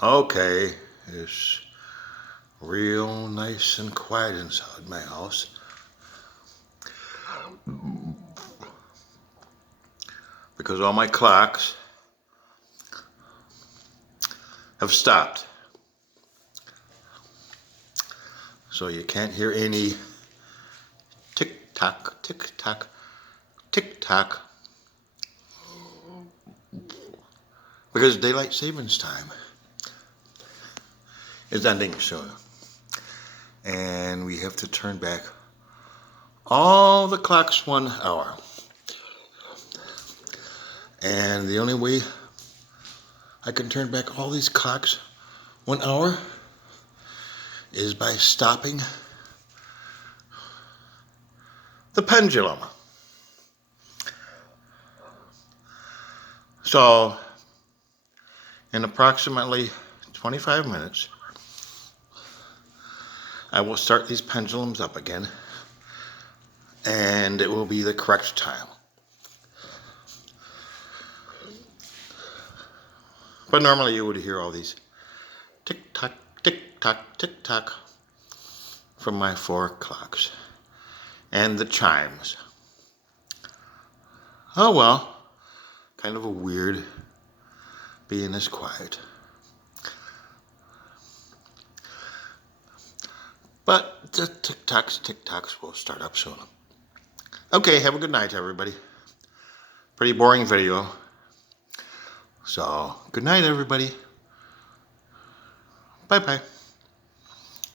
Okay, it's real nice and quiet inside my house because all my clocks have stopped. So you can't hear any tick tock, tick tock, tick tock because daylight savings time is ending soon. And we have to turn back all the clocks 1 hour. And the only way I can turn back all these clocks 1 hour is by stopping the pendulum. So in approximately 25 minutes, I will start these pendulums up again, and it will be the correct time. But normally you would hear all these tick-tock, tick-tock, tick-tock from my 4 clocks and the chimes. Oh well, kind of a weird being this quiet. But the tick-tocks will start up soon. Okay, have a good night, everybody. Pretty boring video. So, good night, everybody. Bye-bye.